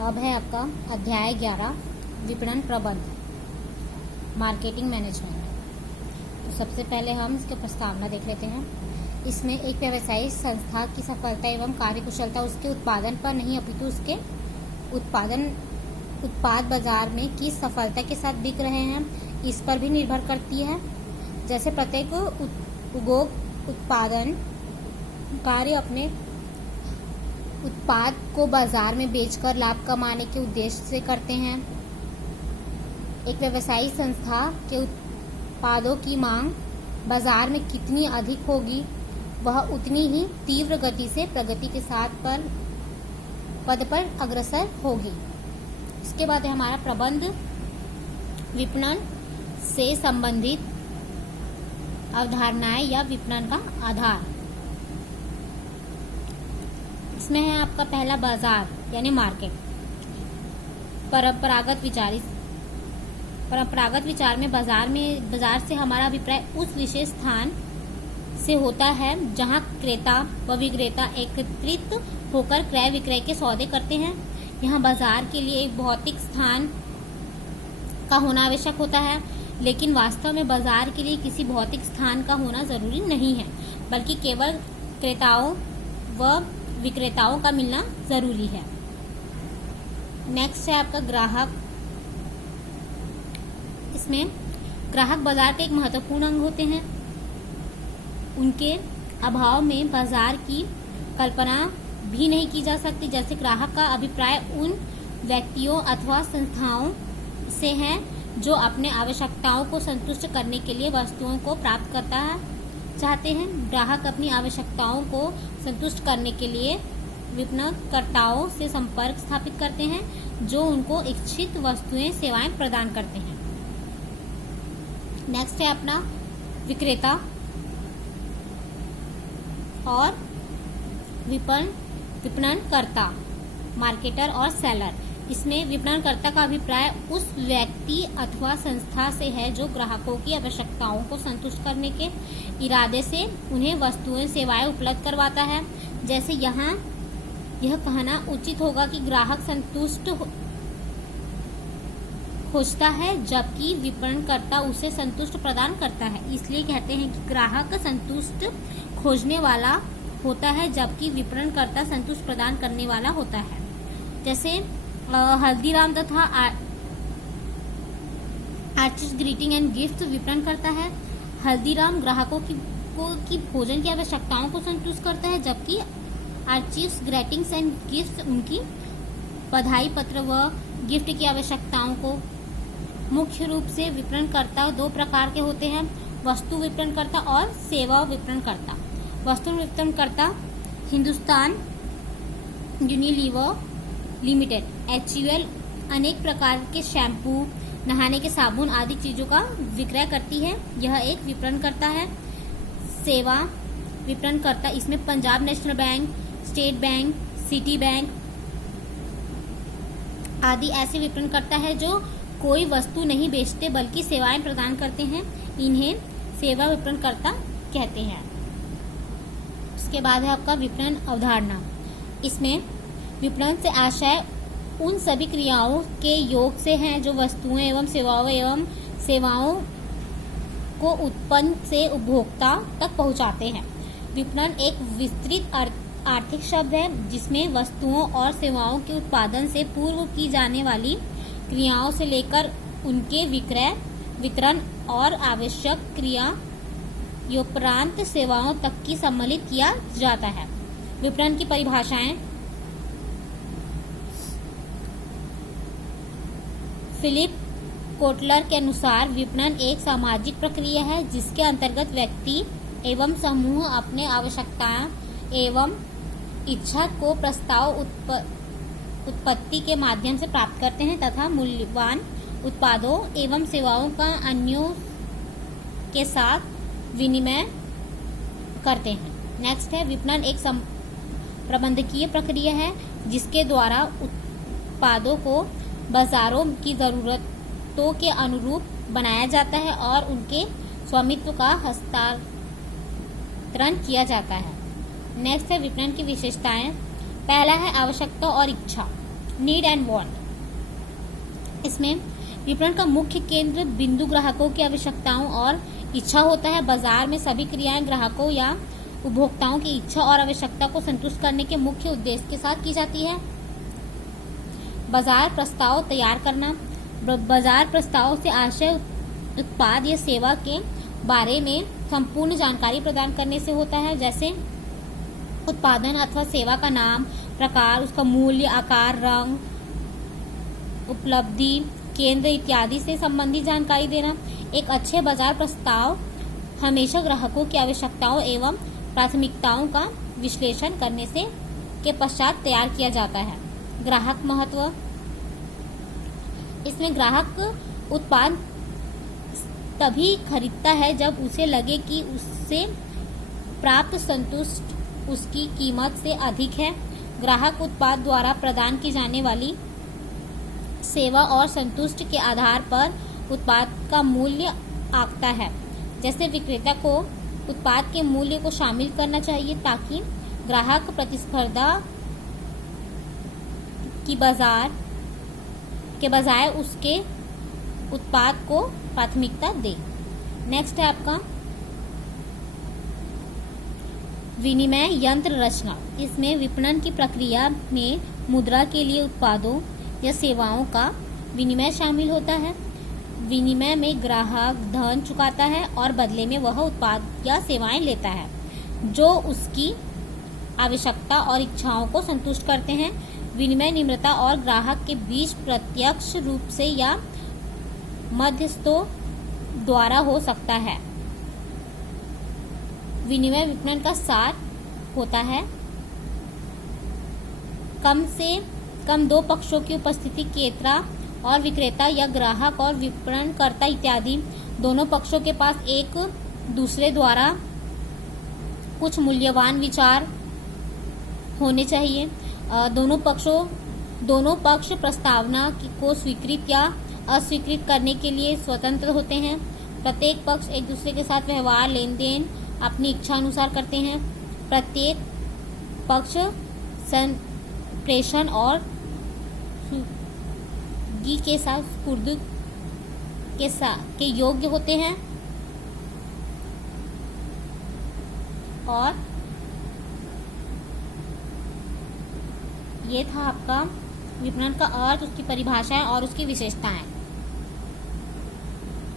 अब है आपका अध्याय 11 विपणन प्रबंध मार्केटिंग मैनेजमेंट। तो सबसे पहले हम इसकी प्रस्तावना देख लेते हैं। इसमें एक व्यवसायिक संस्था की सफलता एवं कार्यकुशलता उसके उत्पादन पर नहीं अपितु उसके उत्पाद बाजार में किस सफलता के साथ बिक रहे हैं इस पर भी निर्भर करती है। जैसे प्रत्येक उद्योग उत्पादन कार्य अपने उत्पाद को बाजार में बेचकर लाभ कमाने के उद्देश्य से करते हैं। एक व्यवसायिक संस्था के उत्पादों की मांग बाजार में कितनी अधिक होगी वह उतनी ही तीव्र गति से प्रगति के साथ पद पर अग्रसर होगी। इसके बाद है हमारा प्रबंध विपणन से संबंधित अवधारणाएं या विपणन का आधार। इसमें है आपका पहला बाजार यानी मार्केट। परंपरागत विचार में बाजार से हमारा अभिप्राय उस विशेष स्थान से होता है जहां क्रेता व विक्रेता एकत्रित होकर क्रय विक्रय के सौदे करते हैं। यहाँ बाजार के लिए एक भौतिक स्थान का होना आवश्यक होता है, लेकिन वास्तव में बाजार के लिए किसी भौतिक स्थान का होना जरूरी नहीं है, बल्कि केवल क्रेताओं व विक्रेताओं का मिलना जरूरी है। नेक्स्ट है आपका ग्राहक। इसमें ग्राहक बाजार का एक महत्वपूर्ण अंग होते हैं। उनके अभाव में बाजार की कल्पना भी नहीं की जा सकती। जैसे ग्राहक का अभिप्राय उन व्यक्तियों अथवा संस्थाओं से है जो अपने आवश्यकताओं को संतुष्ट करने के लिए वस्तुओं को प्राप्त चाहते हैं। ग्राहक अपनी आवश्यकताओं को संतुष्ट करने के लिए विपणनकर्ताओं से संपर्क स्थापित करते हैं जो उनको इच्छित वस्तुएं सेवाएं प्रदान करते हैं। नेक्स्ट है अपना विक्रेता और विपणनकर्ता, मार्केटर और सेलर। इसमें विपणनकर्ता का अभिप्राय उस व्यक्ति अथवा संस्था से है जो ग्राहकों की आवश्यकताओं को संतुष्ट करने के इरादे से उन्हें वस्तुएं सेवाएं उपलब्ध करवाता है। जैसे यहाँ यह कहना उचित होगा कि ग्राहक संतुष्ट खोजता है जबकि विपणनकर्ता उसे संतुष्ट प्रदान करता है। इसलिए कहते हैं कि ग्राहक संतुष्ट खोजने वाला होता है जबकि विपणनकर्ता संतुष्ट प्रदान करने वाला होता है। जैसे हल्दीराम तथा आर्चिस ग्रीटिंग एंड गिफ्ट विपणन करता है। हल्दीराम ग्राहकों की भोजन की आवश्यकताओं को संतुष्ट करता है, जबकि आर्चिस ग्रीटिंग्स एंड गिफ्ट उनकी बधाई पत्र व गिफ्ट की आवश्यकताओं को। मुख्य रूप से विपणनकर्ता दो प्रकार के होते हैं, वस्तु विपणनकर्ता और सेवा विपणनकर्ता। वस्तु विपणनकर्ता हिंदुस्तान यूनिलीवर लिमिटेड HUL अनेक प्रकार के शैम्पू, नहाने के साबुन आदि चीजों का विक्रय करती है। यह एक विपणनकर्ता है। सेवा विपणनकर्ता इसमें Punjab national bank, state bank, city bank आदि ऐसे विपणनकर्ता है जो कोई वस्तु नहीं बेचते बल्कि सेवाएं प्रदान करते हैं। इन्हें सेवा विपणनकर्ता कहते हैं। इसके बाद है आपका विपणन अवधारणा। इसमें विपणन से आशय उन सभी क्रियाओं के योग से हैं जो वस्तुएं एवं सेवाओं को उत्पन्न से उपभोक्ता तक पहुंचाते हैं। विपणन एक विस्तृत आर्थिक शब्द है जिसमें वस्तुओं और सेवाओं के उत्पादन से पूर्व की जाने वाली क्रियाओं से लेकर उनके विक्रय, वितरण और आवश्यक क्रियायोपरांत सेवाओं तक की सम्मिलित किया जाता है। विपणन की परिभाषाएं। फिलिप कोटलर के अनुसार विपणन एक सामाजिक प्रक्रिया है जिसके अंतर्गत व्यक्ति एवं समूह अपने आवश्यकताएं एवं इच्छा को प्रस्ताव उत्पत्ति के माध्यम से प्राप्त करते हैं तथा मूल्यवान उत्पादों एवं सेवाओं का अन्यों के साथ विनिमय करते हैं। नेक्स्ट है विपणन एक प्रबंधकीय प्रक्रिया है जिसके द्वारा उत्पादों को बाजारों की जरूरतों के अनुरूप बनाया जाता है और उनके स्वामित्व का हस्तांतरण किया जाता है। नेक्स्ट है विपणन की विशेषताएं। पहला है आवश्यकता और इच्छा। Need and want. इसमें विपणन का मुख्य केंद्र बिंदु ग्राहकों की आवश्यकताओं और इच्छा होता है। बाजार में सभी क्रियाएं ग्राहकों या उपभोक्ताओं की इच्छा और आवश्यकता को संतुष्ट करने के मुख्य उद्देश्य के साथ की जाती है। बाजार प्रस्ताव तैयार करना। बाजार प्रस्ताव से आशय उत्पाद या सेवा के बारे में संपूर्ण जानकारी प्रदान करने से होता है, जैसे उत्पादन अथवा सेवा का नाम, प्रकार, उसका मूल्य, आकार, रंग, उपलब्धि, केंद्र इत्यादि से संबंधित जानकारी देना। एक अच्छे बाजार प्रस्ताव हमेशा ग्राहकों की आवश्यकताओं एवं प्राथमिकताओं का विश्लेषण करने से के पश्चात तैयार किया जाता है। ग्राहक महत्व। इसमें ग्राहक उत्पाद तभी खरीदता है जब उसे लगे कि उससे प्राप्त संतुष्ट उसकी कीमत से अधिक है। ग्राहक उत्पाद द्वारा प्रदान की जाने वाली सेवा और संतुष्ट के आधार पर उत्पाद का मूल्य आंकता है। जैसे विक्रेता को उत्पाद के मूल्य को शामिल करना चाहिए ताकि ग्राहक प्रतिस्पर्धा की बाजार के बजाय उसके उत्पाद को प्राथमिकता दे। नेक्स्ट है आपका विनिमय यंत्र रचना। इसमें विपणन की प्रक्रिया में मुद्रा के लिए उत्पादों या सेवाओं का विनिमय शामिल होता है। विनिमय में ग्राहक धन चुकाता है और बदले में वह उत्पाद या सेवाएं लेता है जो उसकी आवश्यकता और इच्छाओं को संतुष्ट करते हैं। विनिमय निम्रता और ग्राहक के बीच प्रत्यक्ष रूप से या मध्यस्थों द्वारा हो सकता है। विनिमय विपणन का सार होता है कम से कम दो पक्षों की उपस्थिति, क्रेता और विक्रेता या ग्राहक और विपणनकर्ता इत्यादि दोनों पक्षों के पास एक दूसरे द्वारा कुछ मूल्यवान विचार होने चाहिए। दोनों पक्ष प्रस्तावना को स्वीकृत या अस्वीकृत करने के लिए स्वतंत्र होते हैं। प्रत्येक पक्ष एक दूसरे के साथ व्यवहार, लेन देन अपनी इच्छा अनुसार करते हैं। प्रत्येक पक्ष संप्रेषण और के साथ स्फूर्ति के योग्य होते हैं। और ये था आपका विपणन का अर्थ, उसकी परिभाषाएं और उसकी विशेषताएं।